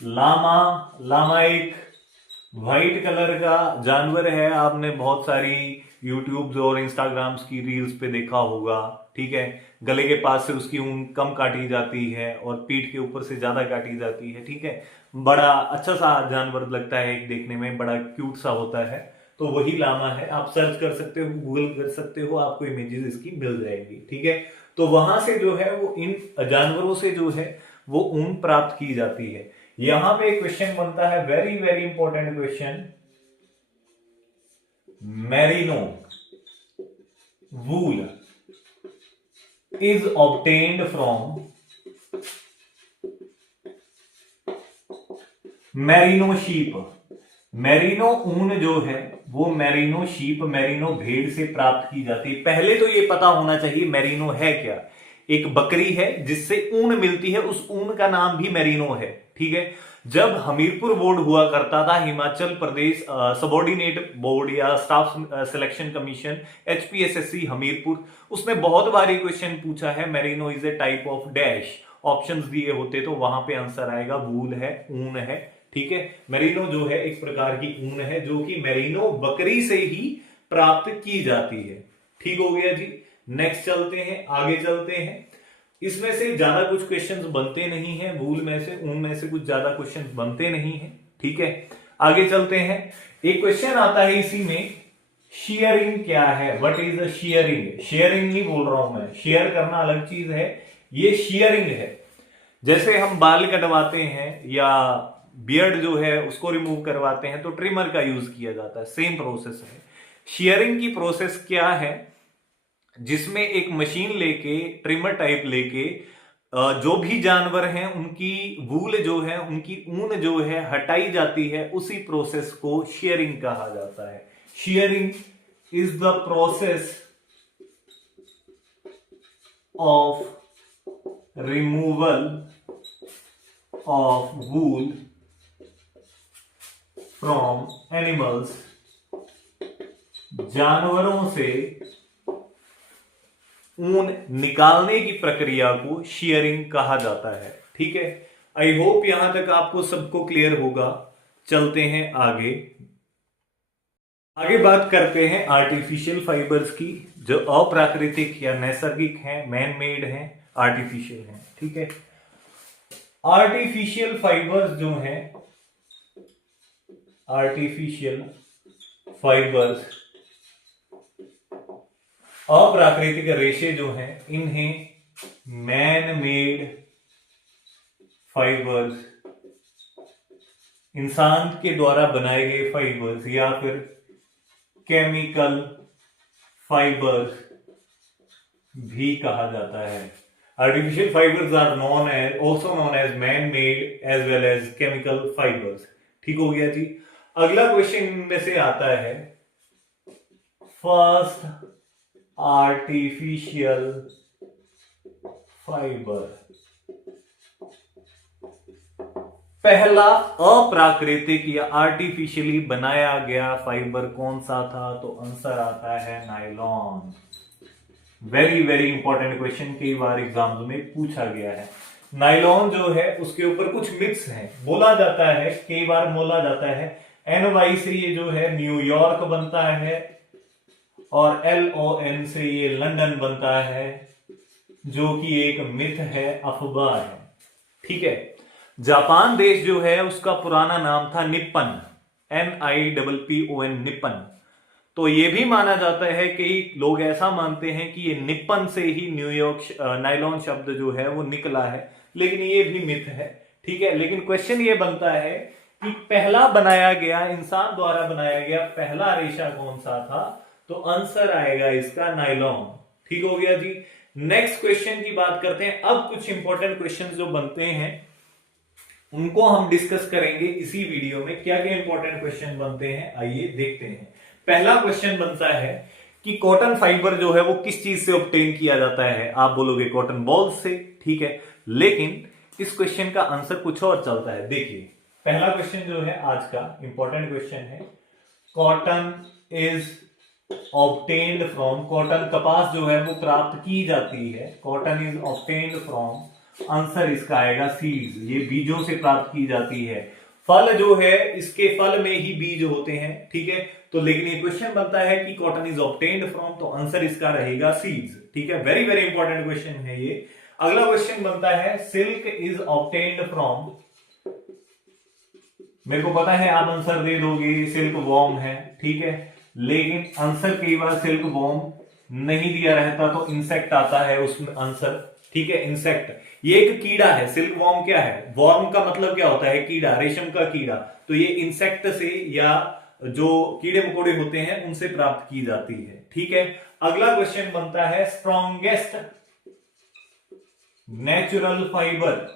लामा, लामा एक व्हाइट कलर का जानवर है, आपने बहुत सारी यूट्यूब्स और इंस्टाग्राम्स की रील्स पे देखा होगा, ठीक है। गले के पास से उसकी ऊन कम काटी जाती है और पीठ के ऊपर से ज्यादा काटी जाती है, ठीक है। बड़ा अच्छा सा जानवर लगता है, एक देखने में बड़ा क्यूट सा होता है, तो वही लामा है। आप सर्च कर सकते हो, गूगल कर सकते हो, आपको इमेजेस इसकी मिल जाएगी, ठीक है। तो वहां से जो है वो इन जानवरों से जो है वो ऊन प्राप्त की जाती है। यहां पे एक क्वेश्चन बनता है, very very important question, merino wool is obtained from merino sheep. Merino ऊन जो है वो मेरिनो शीप, मेरिनो भेड़ से प्राप्त की जाती है। पहले तो ये पता होना चाहिए मेरिनो है क्या। एक बकरी है जिससे ऊन मिलती है, उस ऊन का नाम भी मेरिनो है, ठीक है। जब हमीरपुर बोर्ड हुआ करता था, हिमाचल प्रदेश सबॉर्डिनेट बोर्ड या staff selection commission, HPSSC Hamirpur, उसने बहुत बार क्वेश्चन पूछा है, merino is a type of dash, options दिए होते तो वहां पे आंसर आएगा वूल है, ऊन है, ठीक है। मेरिनो जो है एक प्रकार की ऊन है जो कि मेरिनो बकरी से ही प्राप्त की जाती है, ठीक हो गया जी। नेक्स्ट चलते हैं, आगे चलते हैं। इसमें से ज्यादा कुछ क्वेश्चंस बनते नहीं हैं, वूल में से, ऊन में से कुछ ज्यादा क्वेश्चंस बनते नहीं हैं, ठीक है। आगे चलते हैं। एक क्वेश्चन आता है इसी में, शेयरिंग क्या है, what is the sharing. Sharing नहीं बोल रहा हूं मैं, शेयर करना अलग चीज है, ये शेयरिंग है। जैसे हम बाल कटवाते हैं या बियर्ड जो है उसको रिमूव करवाते हैं तो ट्रिमर का यूज किया जाता है, सेम प्रोसेस है। शेयरिंग की प्रोसेस क्या है, जिसमें एक मशीन लेके, ट्रिमर टाइप लेके, जो भी जानवर हैं उनकी वूल जो है, उनकी ऊन जो है हटाई जाती है, उसी प्रोसेस को शेयरिंग कहा जाता है। Sharing is the process of removal of wool from animals, जानवरों से ऊन निकालने की प्रक्रिया को शेयरिंग कहा जाता है, ठीक है। आई होप यहां तक आपको सबको क्लियर होगा। चलते हैं आगे। आगे बात करते हैं आर्टिफिशियल फाइबर्स की, जो अप्राकृतिक या नैसर्गिक हैं, मैन मेड हैं, आर्टिफिशियल हैं, ठीक है। आर्टिफिशियल फाइबर्स जो हैं, आर्टिफिशियल फाइबर्स, अप्राकृतिक रेशे जो हैं, इन्हें मैन मेड फाइबर्स, इंसान के द्वारा बनाए गए फाइबर्स, या फिर केमिकल फाइबर्स भी कहा जाता है। Artificial fibres are known as, also known as man made as well as chemical fibres, ठीक हो गया जी। अगला क्वेश्चन इनमें से आता है, फर्स्ट आर्टिफिशियल फाइबर, पहला अप्राकृतिक या आर्टिफिशियली बनाया गया फाइबर कौन सा था, तो आंसर आता है nylon. Very very important question, कई बार एग्जाम्स में पूछा गया है। नायलॉन जो है उसके ऊपर कुछ मिथ्स हैं, बोला जाता है, कई बार बोला जाता है NY से ये जो है न्यूयॉर्क बनता है और LON से ये लंदन बनता है, जो कि एक मिथ है, अफवाह है, ठीक है। जापान देश जो है उसका पुराना नाम था निप्पन, NIPPON, निप्पन। तो ये भी माना जाता है, कई लोग ऐसा मानते हैं कि ये निप्पन से ही न्यूयॉर्क नायलॉन शब्द जो है वो निकला है, लेकिन ये भी मिथ है, ठीक है। लेकिन क्वेश्चन ये बनता है कि पहला बनाया गया, इंसान द्वारा बनाया गया पहला रेशा कौन सा था, तो आंसर आएगा इसका नायलॉन, ठीक हो गया जी। नेक्स्ट क्वेश्चन की बात करते हैं। अब कुछ इंपॉर्टेंट क्वेश्चन जो बनते हैं उनको हम डिस्कस करेंगे इसी वीडियो में, क्या क्या इंपॉर्टेंट क्वेश्चन बनते हैं, आइए देखते हैं। पहला क्वेश्चन बनता है कि कॉटन फाइबर जो है वो किस चीज से ऑब्टेन किया जाता है, आप बोलोगे कॉटन बॉल्स से, ठीक है। लेकिन इस क्वेश्चन का आंसर कुछ और चलता है। देखिए पहला क्वेश्चन जो है आज का इंपॉर्टेंट क्वेश्चन है, cotton is obtained from, cotton कपास जो है वो प्राप्त की जाती है, cotton is obtained from, answer इसका आएगा सीड्स, ये बीजों से प्राप्त की जाती है। फल जो है इसके फल में ही बीज होते हैं, ठीक है। तो लेकिन ये क्वेश्चन बनता है कि कॉटन इज ऑब्टेन्ड फ्रॉम, तो आंसर इसका रहेगा सीड्स, ठीक है। वेरी वेरी इंपॉर्टेंट क्वेश्चन है ये। अगला क्वेश्चन बनता है सिल्क इज ऑब्टेन्ड फ्रॉम, मेरे को पता है आप आंसर दे दोगे सिल्क वॉर्म है, ठीक है, लेकिन आंसर कई बार सिल्क वॉर्म नहीं दिया रहता तो इंसेक्ट आता है उसमें आंसर, ठीक है। इंसेक्ट ये एक कीड़ा है, सिल्क वॉर्म क्या है, वॉर्म का मतलब क्या होता है, कीड़ा, रेशम का कीड़ा, तो ये इंसेक्ट से या जो कीड़े मकोड़े होते हैं उनसे प्राप्त की जाती है, ठीक है। अगला क्वेश्चन बनता है स्ट्रॉन्गेस्ट नेचुरल फाइबर,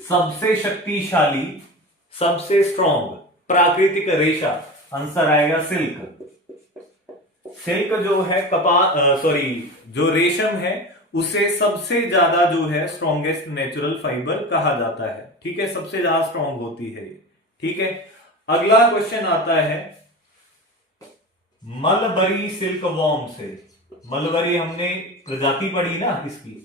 सबसे शक्तिशाली, सबसे स्ट्रॉन्ग प्राकृतिक रेशा, आंसर आएगा सिल्क। सिल्क जो है जो रेशम है उसे सबसे ज्यादा जो है स्ट्रॉन्गेस्ट नेचुरल फाइबर कहा जाता है, ठीक है, सबसे ज्यादा स्ट्रॉन्ग होती है ये, ठीक है। अगला क्वेश्चन आता है मलबरी सिल्क वॉर्म से, मलबरी हमने प्रजाति पढ़ी ना इसकी,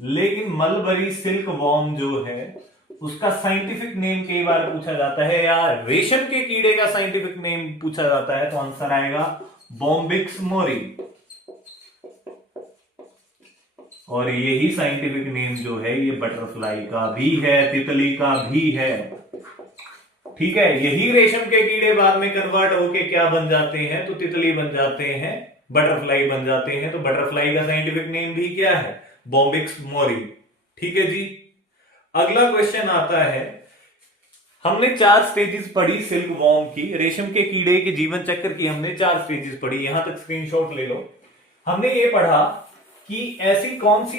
लेकिन मलबरी सिल्क वॉर्म जो है उसका साइंटिफिक नेम कई बार पूछा जाता है, या रेशम के कीड़े का साइंटिफिक नेम पूछा जाता है, तो आंसर आएगा बॉम्बिक्स मोरी, और यही साइंटिफिक नेम जो है ये बटरफ्लाई का भी है, तितली का भी है, ठीक है। यही रेशम के कीड़े बाद में कन्वर्ट होके क्या बन जाते हैं, तो तितली बन जाते हैं, बटरफ्लाई बन जाते हैं, तो बटरफ्लाई का साइंटिफिक नेम भी क्या है, बॉम्बिक्स मोरी, ठीक है जी। अगला क्वेश्चन आता है, हमने 4 स्टेजेस पढ़ी सिल्क वॉर्म की, रेशम के कीड़े के जीवन चक्र की हमने 4 स्टेजेस पढ़ी, यहां तक स्क्रीनशॉट ले लो। हमने ये पढ़ा कि ऐसी कौन सी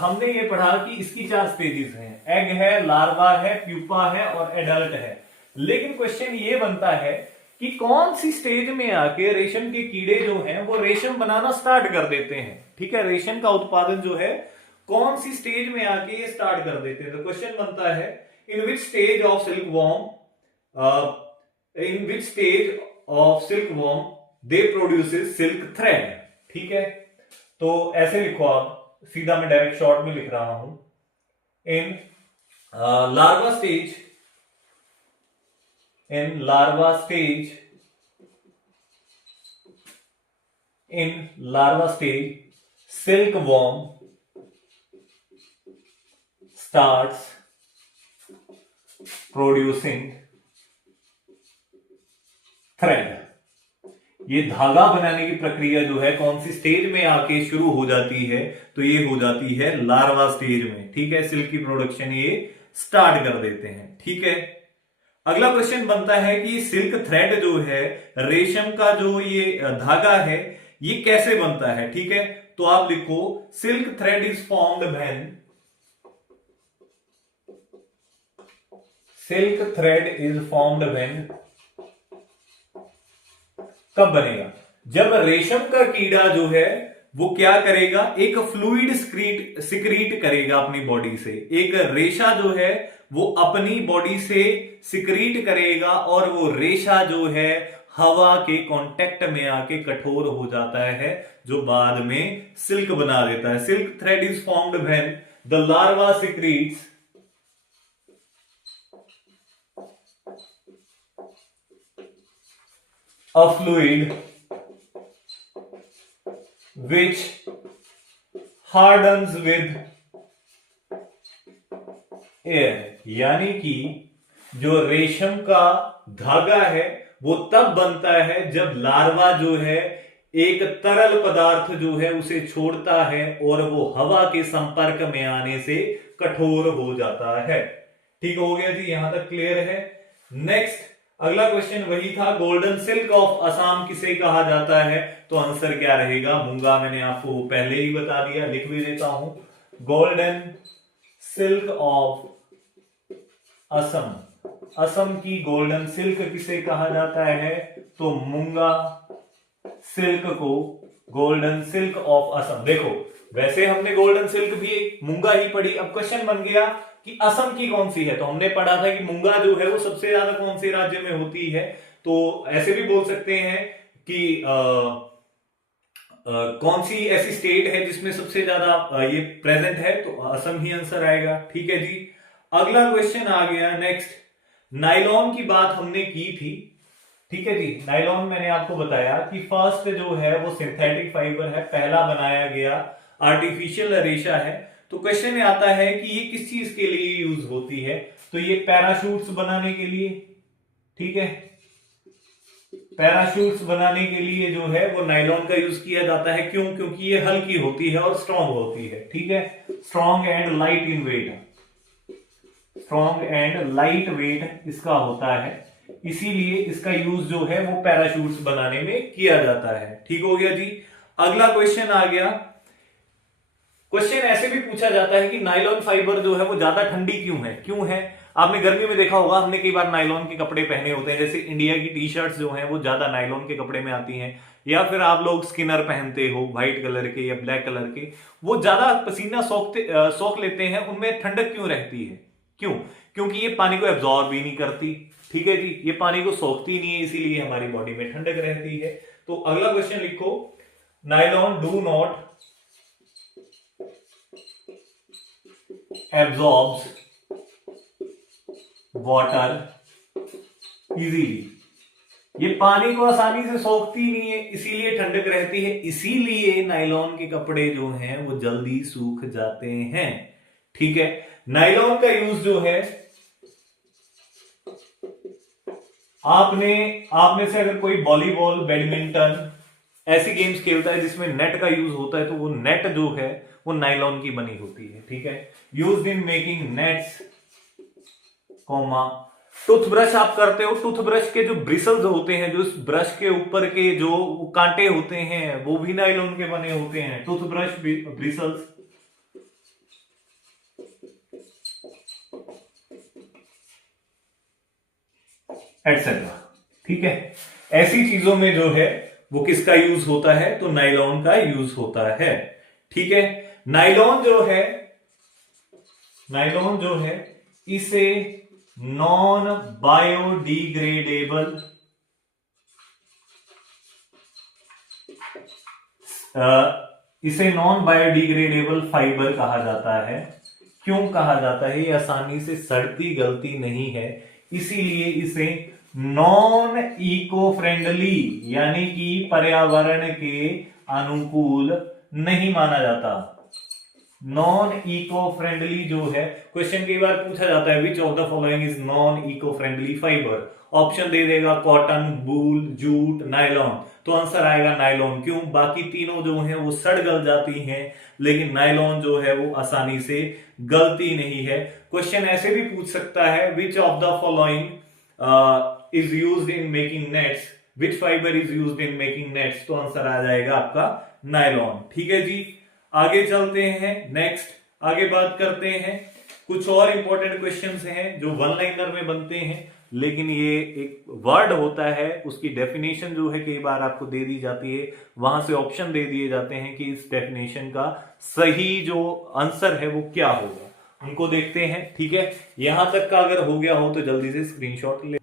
हमने ये पढ़ा कि इसकी 4 स्टेजेस हैं, एग है, लार्वा है, प्यूपा है और एडल्ट है। लेकिन क्वेश्चन ये बनता है कि कौन सी स्टेज में आके रेशम के कीड़े जो हैं वो रेशम बनाना स्टार्ट कर देते हैं, ठीक है, रेशम का उत्पादन जो है कौन सी स्टेज में आके ये स्टार्ट कर देते हैं। तो क्वेश्चन बनता है in which stage of silkworm they produces silk thread, ठीक है। तो ऐसे लिखो आप, सीधा मैं डायरेक्ट शॉर्ट में लिख रहा हूं, इन larva stage, silk worm starts producing thread, ये धागा बनाने की प्रक्रिया जो है कौन सी स्टेज में आके शुरू हो जाती है, तो ये हो जाती है लार्वा स्टेज में, ठीक है। सिल्क की प्रोडक्शन ये स्टार्ट कर देते हैं, ठीक है। अगला क्वेश्चन बनता है कि सिल्क थ्रेड जो है, रेशम का जो ये धागा है, ये कैसे बनता है, ठीक है। तो आप लिखो silk thread is formed when, silk thread is formed when, कब बनेगा, जब रेशम का कीड़ा जो है वो क्या करेगा, एक फ्लूइड सिक्रीट करेगा अपनी बॉडी से, एक रेशा जो है वो अपनी बॉडी से सिक्रीट करेगा, और वो रेशा जो है हवा के कांटेक्ट में आके कठोर हो जाता है, जो बाद में सिल्क बना देता है। Silk thread is formed when the larva secretes a fluid which hardens with air, यानी कि जो रेशम का धागा है वो तब बनता है जब लार्वा जो है एक तरल पदार्थ जो है उसे छोड़ता है और वो हवा के संपर्क में आने से कठोर हो जाता है, ठीक हो गया जी, यहां तक क्लियर है। नेक्स्ट अगला क्वेश्चन वही था, गोल्डन सिल्क ऑफ असम किसे कहा जाता है, तो आंसर क्या रहेगा, मूंगा, मैंने आपको पहले ही बता दिया, लिख भी देता हूं, golden silk of Assam, Assam की गोल्डन सिल्क किसे कहा जाता है, तो मूंगा सिल्क को गोल्डन सिल्क ऑफ असम। देखो वैसे हमने गोल्डन सिल्क भी मूंगा ही पढ़ी, अब क्वेश्चन बन गया कि असम की कौन सी है, तो हमने पढ़ा था कि मूंगा जो है वो सबसे ज्यादा कौन से राज्य में होती है, तो ऐसे भी बोल सकते हैं कि कौन सी ऐसी स्टेट है जिसमें सबसे ज्यादा ये प्रेजेंट है, तो असम ही आंसर आएगा। ठीक है जी। अगला क्वेश्चन आ गया नेक्स्ट, नायलॉन की बात हमने की थी। ठीक है जी, नायलॉन मैंने आपको बताया कि फर्स्ट जो है वो सिंथेटिक फाइबर है, पहला बनाया गया आर्टिफिशियल रेशा है। तो क्वेश्चन आता है कि ये किस चीज के लिए यूज होती है, तो ये पैराशूट्स बनाने के लिए। ठीक है, पैराशूट्स बनाने के लिए जो है वो नायलॉन का यूज किया जाता है। क्यों? क्योंकि ये हल्की होती है और स्ट्रांग होती है। ठीक है, strong and light in weight, strong and light weight इसका होता है, इसीलिए इसका यूज जो है वो पैराशूट्स बनाने में किया जाता है। ठीक हो गया जी। अगला क्वेश्चन आ गया, क्वेश्चन ऐसे भी पूछा जाता है कि नायलॉन फाइबर जो है वो ज्यादा ठंडी क्यों है। आपने गर्मी में देखा होगा, हमने कई बार नायलॉन के कपड़े पहने होते हैं, जैसे इंडिया की टी शर्ट्स जो हैं वो ज्यादा नायलॉन के कपड़े में आती हैं, या फिर आप लोग स्किनर पहनते हो व्हाइट कलर के या ब्लैक कलर के, वो ज्यादा पसीना सोख लेते हैं, उनमें ठंडक क्यों रहती है? क्यों? क्योंकि ये पानी को एब्जॉर्ब भी नहीं करती। ठीक है जी, ये पानी को सोखती नहीं है, इसीलिए हमारी बॉडी में ठंडक रहती है। तो अगला क्वेश्चन लिखो, nylon do not absorbs water easily, ये पानी को आसानी से सोखती नहीं है, इसीलिए ठंडक रहती है, इसीलिए नायलॉन के कपड़े जो हैं वो जल्दी सूख जाते हैं। ठीक है, नायलॉन का यूज जो है, आप में से अगर कोई वॉलीबॉल, बैडमिंटन ऐसी गेम्स खेलता है जिसमें नेट का यूज होता है, तो वो नेट जो है वो नायलॉन की बनी होती है। ठीक है, used in making nets, comma toothbrush आप करते हो, टूथब्रश के जो ब्रिसल्स होते हैं, जो इस ब्रश के ऊपर के जो कांटे होते हैं, वो भी नायलॉन के बने होते हैं, टूथब्रश ब्रिसल्स। एटसेट्रा। ठीक है, ऐसी चीजों में जो है वो किसका यूज होता है, तो नायलॉन का यूज होता है। ठीक है, नायलॉन जो है इसे नॉन बायोडिग्रेडेबल फाइबर कहा जाता है। क्यों कहा जाता है? ये आसानी से सड़ती गलती नहीं है, इसीलिए इसे नॉन इको फ्रेंडली यानी कि पर्यावरण के अनुकूल नहीं माना जाता। नॉन इको फ्रेंडली जो है, क्वेश्चन कई बार पूछा जाता है which of the following is non eco friendly fibre, option दे देगा कॉटन, वूल, जूट, नायलॉन, तो आंसर आएगा नायलॉन। क्यों? बाकी तीनों जो हैं वो सड़ गल जाती हैं, लेकिन नायलॉन जो है वो आसानी से गलती नहीं है। क्वेश्चन ऐसे भी पूछ सकता है which of the following is used in making nets, which fibre is used in making nets, तो आंसर आ जाएगा आपका नायलॉन। ठीक है जी, आगे चलते हैं, नेक्स्ट आगे बात करते हैं। कुछ और इंपॉर्टेंट क्वेश्चंस हैं जो वन लाइनर में बनते हैं, लेकिन ये एक वर्ड होता है, उसकी डेफिनेशन जो है कई बार आपको दे दी जाती है, वहां से ऑप्शन दे दिए जाते हैं कि इस डेफिनेशन का सही जो आंसर है वो क्या होगा, उनको देखते हैं। ठीक है, यहां तक का अगर हो गया हो तो जल्दी से स्क्रीनशॉट ले।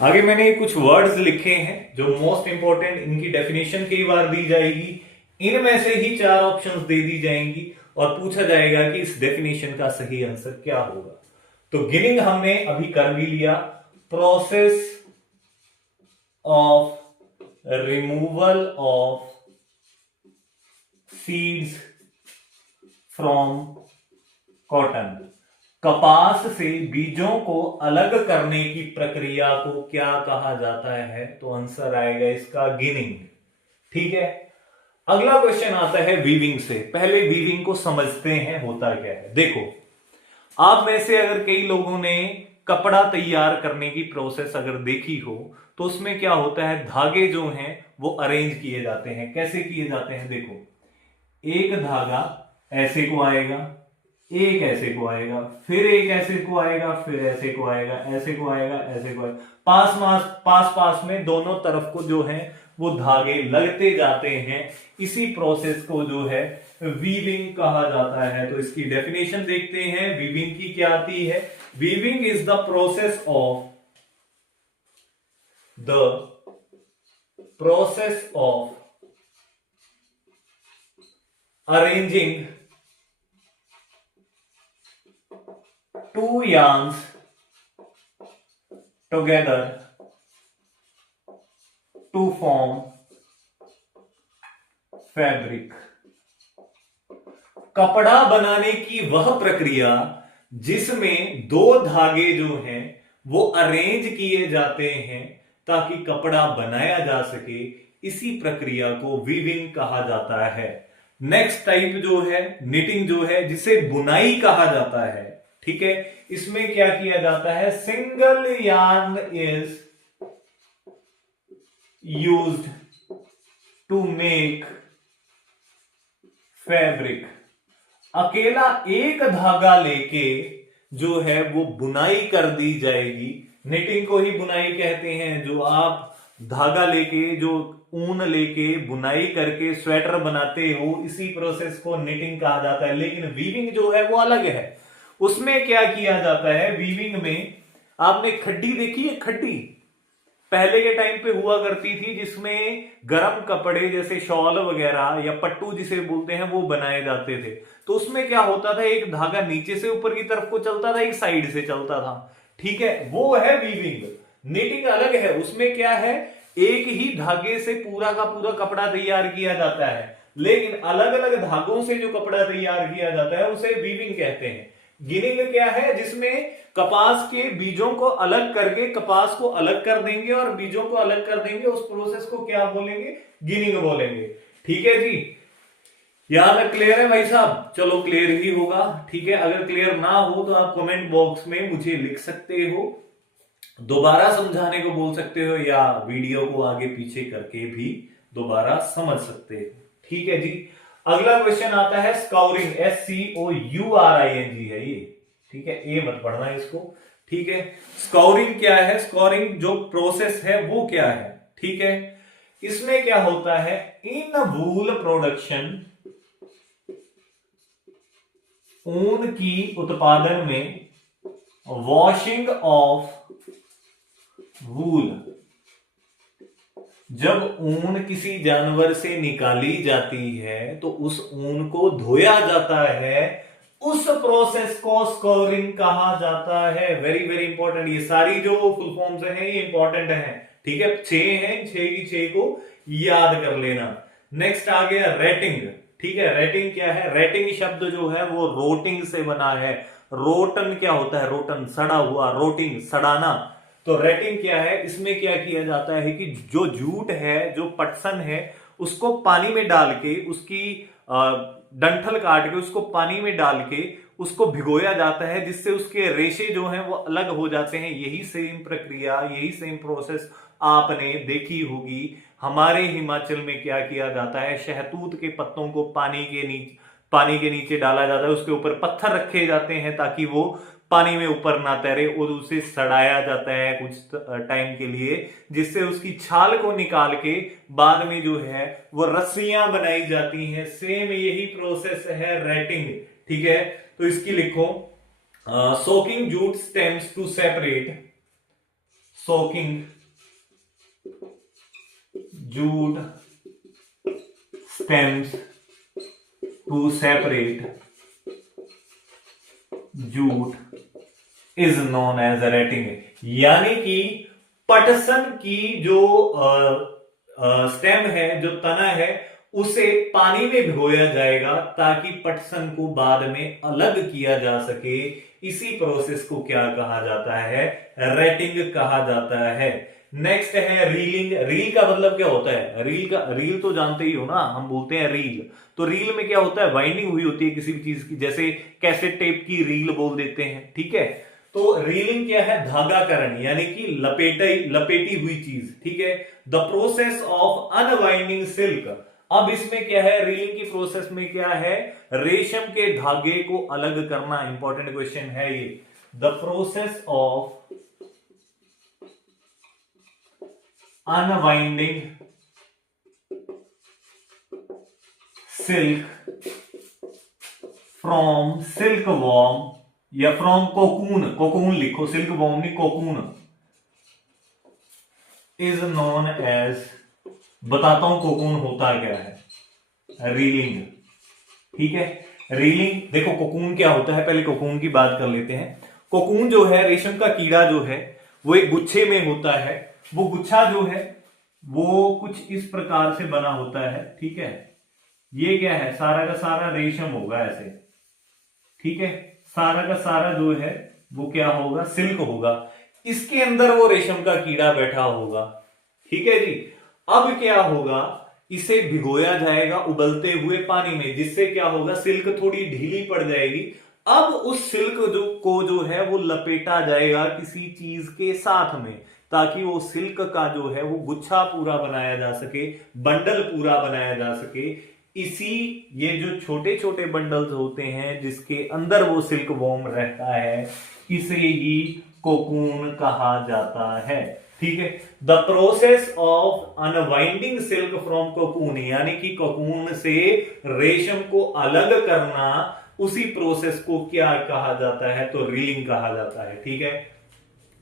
आगे मैंने कुछ वर्ड्स लिखे हैं जो मोस्ट इंपॉर्टेंट, इनकी डेफिनेशन कई बार दी जाएगी, इनमें से ही 4 ऑप्शंस दे दी जाएंगी और पूछा जाएगा कि इस डेफिनेशन का सही आंसर क्या होगा। तो गिनिंग हमने अभी कर भी लिया, process of removal of seeds from cotton, कपास से बीजों को अलग करने की प्रक्रिया को क्या कहा जाता है, तो आंसर आएगा इसका गिनिंग। ठीक है, अगला क्वेश्चन आता है वीविंग से। पहले वीविंग को समझते हैं होता क्या है। देखो, आप में से अगर कई लोगों ने कपड़ा तैयार करने की प्रोसेस अगर देखी हो, तो उसमें क्या होता है, धागे जो हैं वो अरेंज किए जाते हैं। कैसे किए जाते हैं? देखो, एक धागा ऐसे को आएगा, एक ऐसे को आएगा, फिर एक ऐसे को आएगा, फिर ऐसे को आएगा, ऐसे को आएगा, ऐसे को आएगा, पास में दोनों तरफ को जो है वो धागे लगते जाते हैं। इसी प्रोसेस को जो है वीविंग कहा जाता है। तो इसकी डेफिनेशन देखते हैं, वीविंग की क्या आती है। Weaving is the process of the process of arranging two yarns together to form fabric। कपड़ा बनाने की वह प्रक्रिया जिसमें दो धागे जो हैं वो अरेंज किए जाते हैं ताकि कपड़ा बनाया जा सके, इसी प्रक्रिया को वीविंग कहा जाता है। नेक्स्ट टाइप जो है निटिंग जो है, जिसे बुनाई कहा जाता है। ठीक है, इसमें क्या किया जाता है, single yarn is used to make fabric. अकेला एक धागा लेके जो है वो बुनाई कर दी जाएगी। निटिंग को ही बुनाई कहते हैं। जो आप धागा लेके, जो ऊन लेके बुनाई करके स्वेटर बनाते हो, इसी प्रोसेस को निटिंग कहा जाता है। लेकिन वीविंग जो है वो अलग है। उसमें क्या किया जाता है, वीविंग में आपने खड्डी देखी है? खड्डी पहले के टाइम पे हुआ करती थी, जिसमें गर्म कपड़े जैसे शॉल वगैरह या पट्टू जिसे बोलते हैं वो बनाए जाते थे। तो उसमें क्या होता था, एक धागा नीचे से ऊपर की तरफ को चलता था, एक साइड से चलता था। ठीक है, वो है वीविंग। निटिंग अलग है। उसमें क्या है, एक ही धागे से पूरा का पूरा कपड़ा तैयार किया जाता है, लेकिन अलग अलग धागों से जो कपड़ा तैयार किया जाता है उसे वीविंग कहते हैं। गिनिंग क्या है, जिसमें कपास के बीजों को अलग करके कपास को अलग कर देंगे और बीजों को अलग कर देंगे, उस प्रोसेस को क्या बोलेंगे, गिनिंग बोलेंगे। ठीक है जी, यहां तक क्लियर है भाई साहब? चलो क्लियर ही होगा। ठीक है, अगर क्लियर ना हो तो आप कमेंट बॉक्स में मुझे लिख सकते हो, दोबारा समझाने को बोल सकते हो, या वीडियो को आगे पीछे करके भी दोबारा समझ सकते हो। ठीक है जी, अगला क्वेश्चन आता है स्काउरिंग। SCOURING है ये। ठीक है, ए मत पढ़ना इसको। ठीक है, स्काउरिंग क्या है, स्काउरिंग जो प्रोसेस है वो क्या है। ठीक है, इसमें क्या होता है, इन वूल प्रोडक्शन, ऊन की उत्पादन में वॉशिंग ऑफ वूल, जब ऊन किसी जानवर से निकाली जाती है तो उस ऊन को धोया जाता है, उस प्रोसेस को स्कोरिंग कहा जाता है। Very very important. ये सारी जो फुल फॉर्म्स हैं ये इंपॉर्टेंट हैं। ठीक है, 6 हैं, 6 की 6 को याद कर लेना। नेक्स्ट आ गया रेटिंग। ठीक है, रेटिंग क्या है, रेटिंग शब्द जो है वो रोटिंग से बना है। रोटन क्या होता है, रोटन सड़ा हुआ, रोटिंग सड़ाना। तो रेटिंग क्या है, इसमें क्या किया जाता है कि जो जूट है, जो पटसन है, उसको पानी में डाल के, उसकी डंठल काट के उसको पानी में डाल के उसको भिगोया जाता है, जिससे उसके रेशे जो हैं वो अलग हो जाते हैं। यही सेम प्रक्रिया, यही सेम प्रोसेस आपने देखी होगी। हमारे हिमाचल में क्या किया जाता है, शहतूत के पत्तों को पानी के नीचे डाला जाता है, उसके ऊपर पत्थर रखे जाते हैं ताकि वो पानी में ऊपर ना तैरे, और उसे सड़ाया जाता है कुछ टाइम के लिए, जिससे उसकी छाल को निकाल के बाद में जो है वो रस्सियां बनाई जाती हैं। सेम यही प्रोसेस है रेटिंग। ठीक है, तो इसकी लिखो, soaking jute stems to separate, soaking jute stems to separate jute is known as retting. यानी कि पटसन की जो स्टेम है, जो तना है, उसे पानी में भिगोया जाएगा ताकि पटसन को बाद में अलग किया जा सके। इसी प्रोसेस को क्या कहा जाता है, रेटिंग कहा जाता है। नेक्स्ट है रीलिंग। रील का मतलब क्या होता है, रील तो जानते ही हो ना, हम बोलते हैं रील। तो रील में क्या होता है, वाइंडिंग हुई होती है किसी भी चीज की, जैसे कैसेट टेप की रील बोल देते हैं। ठीक है, तो रीलिंग क्या है, धागाकरण, यानी कि लपेटी हुई चीज। ठीक है, the process of unwinding silk. अब इसमें क्या है, रीलिंग की प्रोसेस में क्या है, रेशम के धागे को अलग करना। इंपॉर्टेंट क्वेश्चन है ये। The process of unwinding silk from silk worm, या फ्रॉम कोकून, कोकून लिखो, सिल्क वॉर्म नहीं, कोकून। इज नोन एज, बताता हूं कोकून होता क्या है, रीलिंग। ठीक है, रीलिंग, देखो कोकून क्या होता है, पहले कोकून की बात कर लेते हैं। कोकून जो है, रेशम का कीड़ा जो है वो एक गुच्छे में होता है। वो गुच्छा जो है वो कुछ इस प्रकार से बना होता है। ठीक है, ये क्या है, सारा का सारा रेशम होगा ऐसे। ठीक है, सारा का सारा जो है वो क्या होगा, सिल्क होगा। इसके अंदर वो रेशम का कीड़ा बैठा होगा। ठीक है जी, अब क्या होगा, इसे भिगोया जाएगा उबलते हुए पानी में, जिससे क्या होगा, सिल्क थोड़ी ढीली पड़ जाएगी। अब उस सिल्क जो है वो लपेटा जाएगा किसी चीज के साथ में, ताकि वो सिल्क का जो है वो गुच्छा पूरा बनाया जा सके, बंडल पूरा बनाया जा सके। इसी, ये जो छोटे छोटे बंडल्स होते हैं जिसके अंदर वो सिल्क वॉर्म रहता है, इसे ही कोकून कहा जाता है। ठीक है, the process of unwinding silk from cocoon, यानी कि कोकून से रेशम को अलग करना, उसी प्रोसेस को क्या कहा जाता है, तो रीलिंग कहा जाता है। ठीक है,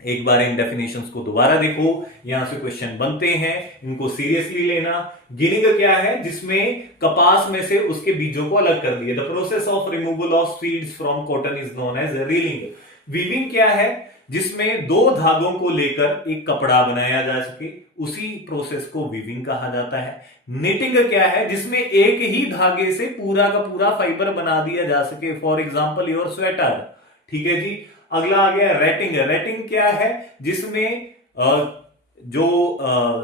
एक बार इन डेफिनेशंस को दोबारा देखो, यहां से क्वेश्चन बनते हैं, इनको सीरियसली लेना। गिनिंग क्या है, जिसमें कपास में से उसके बीजों को अलग कर दिया। The process of removal of seeds from cotton is known as reeling. Weaving क्या है, जिसमें दो धागों को लेकर एक कपड़ा बनाया जा सके, उसी प्रोसेस को वीविंग कहा जाता है। निटिंग क्या है, जिसमें एक ही धागे से पूरा का पूरा फाइबर बना दिया जा सके, फॉर एग्जाम्पल योर स्वेटर। ठीक है जी, अगला आ गया रेटिंग। रेटिंग क्या है, जिसमें जो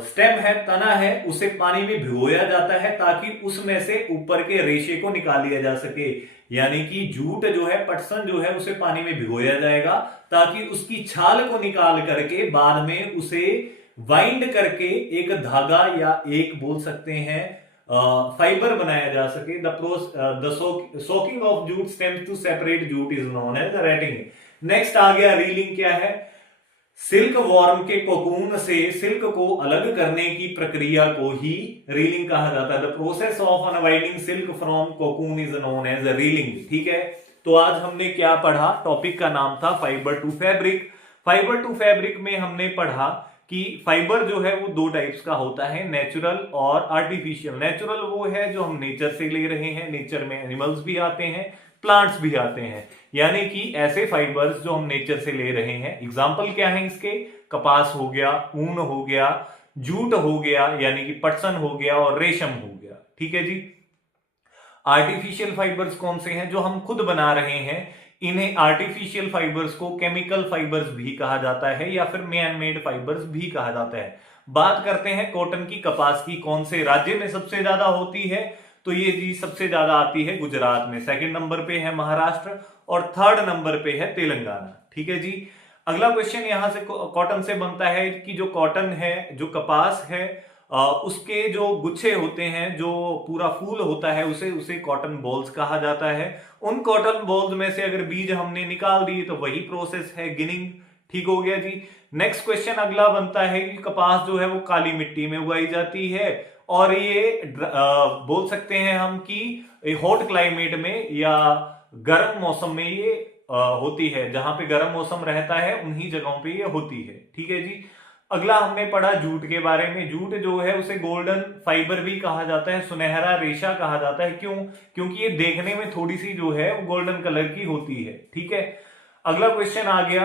स्टेम है, तना है, उसे पानी में भिगोया जाता है ताकि उसमें से ऊपर के रेशे को निकाल लिया जा सके। यानी कि जूट जो है, पटसन जो है, उसे पानी में भिगोया जाएगा ताकि उसकी छाल को निकाल करके बाद में उसे वाइंड करके एक धागा या एक बोल सकते हैं फाइबर बनाया जा सके। The soaking of jute stems to separate jute is known as retting. Next आ गया रीलिंग क्या है, सिल्क वॉर्म के कोकून से सिल्क को अलग करने की प्रक्रिया को ही रीलिंग कहा जाता है। The process of unwinding silk from cocoon is known as reeling. ठीक है, तो आज हमने क्या पढ़ा, टॉपिक का नाम था fibre to fabric. Fibre to fabric में हमने पढ़ा कि फाइबर जो है वो दो टाइप्स का होता है, नेचुरल और आर्टिफिशियल। नेचुरल वो है जो हम नेचर से ले रहे हैं, नेचर में एनिमल्स भी आते हैं, प्लांट्स भी आते हैं, यानी कि ऐसे फाइबर्स जो हम नेचर से ले रहे हैं। एग्जाम्पल क्या है इसके, कपास हो गया, ऊन हो गया, जूट हो गया यानी कि पटसन हो गया, और रेशम हो गया। ठीक है जी, आर्टिफिशियल फाइबर्स कौन से हैं, जो हम खुद बना रहे हैं, इन्हें आर्टिफिशियल फाइबर्स को केमिकल फाइबर्स भी कहा जाता है या फिर मैन मेड फाइबर्स भी कहा जाता है। बात करते हैं कॉटन की, कपास की, कौन से राज्य में सबसे ज्यादा होती है, तो ये जी सबसे ज्यादा आती है गुजरात में, सेकंड नंबर पे है महाराष्ट्र, और थर्ड नंबर पे है तेलंगाना। ठीक है जी, अगला क्वेश्चन यहां से कॉटन से बनता है कि जो कॉटन है, जो कपास है, उसके जो गुच्छे होते हैं, जो पूरा फूल होता है, उसे कॉटन बॉल्स कहा जाता है। उन कॉटन बॉल्स में से अगर बीज हमने निकाल दिए तो वही प्रोसेस है गिनिंग। ठीक हो गया जी। नेक्स्ट क्वेश्चन अगला बनता है कि कपास जो है वो काली मिट्टी में उगाई जाती है, और ये बोल सकते हैं हम कि हॉट क्लाइमेट में या गर्म मौसम में ये होती है, जहां पे गर्म मौसम रहता है उन्हीं जगहों पे ये होती है। ठीक है जी, अगला हमने पढ़ा जूट के बारे में। जूट जो है उसे गोल्डन फाइबर भी कहा जाता है, सुनहरा रेशा कहा जाता है। क्यों? क्योंकि ये देखने में थोड़ी सी जो है वो गोल्डन कलर की होती है। ठीक है, अगला क्वेश्चन आ गया,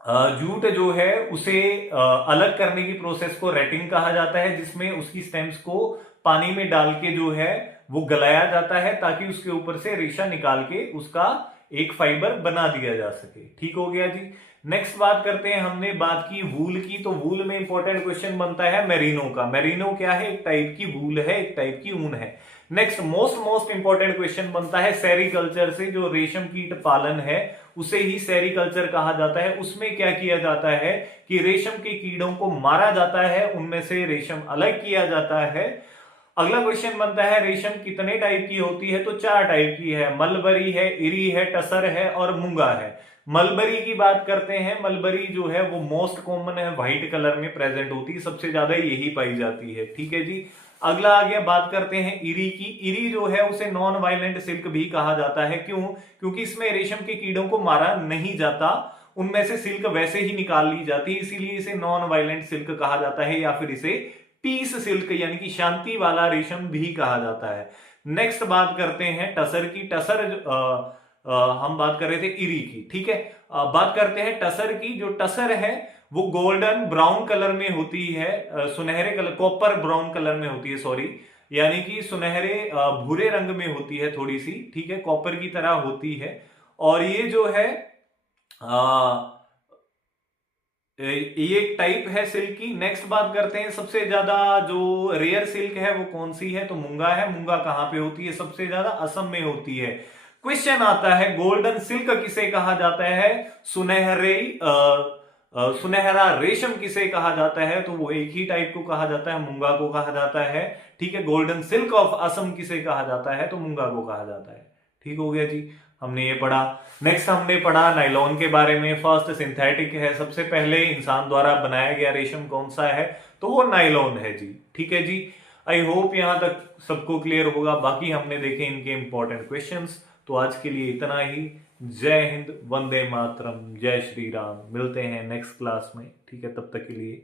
जूट जो है उसे अलग करने की प्रोसेस को रेटिंग कहा जाता है, जिसमें उसकी स्टेम्स को पानी में डाल के जो है वो गलाया जाता है ताकि उसके ऊपर से रेशा निकाल के उसका एक फाइबर बना दिया जा सके। ठीक हो गया जी। नेक्स्ट बात करते हैं, हमने बात की वूल की, तो वूल में इंपॉर्टेंट क्वेश्चन बनता है मेरिनो का। मेरिनो क्या है, एक टाइप की वूल है, एक टाइप की ऊन है। नेक्स्ट मोस्ट इंपॉर्टेंट क्वेश्चन बनता है सेरीकल्चर से, जो रेशम कीट पालन है उसे ही सेरीकल्चर कहा जाता है। उसमें क्या किया जाता है कि रेशम के कीड़ों को मारा जाता है, उनमें से रेशम अलग किया जाता है। अगला क्वेश्चन बनता है रेशम कितने टाइप की होती है, तो 4 टाइप की है, मलबरी है, इरी है, टसर है और मूंगा है। मलबरी की बात करते हैं, मलबरी जो है वो मोस्ट कॉमन है, व्हाइट कलर में प्रेजेंट होती है, सबसे ज्यादा यही पाई जाती है। ठीक है जी। अगला आ गया, बात करते हैं इरी की। इरी जो है उसे नॉन वायलेंट सिल्क भी कहा जाता है। क्यों? क्योंकि इसमें रेशम के कीड़ों को मारा नहीं जाता, उनमें से सिल्क वैसे ही निकाल ली जाती है, इसीलिए इसे नॉन वायलेंट सिल्क कहा जाता है, या फिर इसे पीस सिल्क यानी कि शांति वाला रेशम भी कहा जाता है। नेक्स्ट बात करते हैं टसर की। टसर हम बात कर रहे थे इरी की, ठीक है। बात करते हैं टसर की। जो टसर है वो गोल्डन ब्राउन कलर में होती है, सुनहरे कलर, कॉपर ब्राउन कलर में होती है, सॉरी, यानी कि सुनहरे भूरे रंग में होती है थोड़ी सी, ठीक है, कॉपर की तरह होती है। और ये जो है ये एक टाइप है सिल्क की। नेक्स्ट बात करते हैं सबसे ज्यादा जो रेयर सिल्क है वो कौन सी है, तो मूंगा है। मूंगा कहां पे होती है, सबसे ज्यादा असम में होती है। क्वेश्चन आता है गोल्डन सिल्क किसे कहा जाता है, सुनहरा रेशम किसे कहा जाता है, तो वो एक ही टाइप को कहा जाता है, मूंगा को कहा जाता है, ठीक है। गोल्डन सिल्क ऑफ असम किसे कहा जाता है, तो मूंगा को कहा जाता है। ठीक हो गया जी, हमने ये पढ़ा। नेक्स्ट हमने पढ़ा नायलॉन के बारे में। फर्स्ट सिंथेटिक है, सबसे पहले इंसान द्वारा बनाया गया रेशम कौन सा है, तो वो नायलॉन है जी, ठीक है जी। आई होप यहां तक सबको क्लियर होगा। बाकी हमने देखे इनके इंपॉर्टेंट क्वेश्चंस। तो आज के लिए इतना ही। जय हिंद, वंदे मातरम, जय श्री राम। मिलते हैं नेक्स्ट क्लास में, ठीक है, तब तक के लिए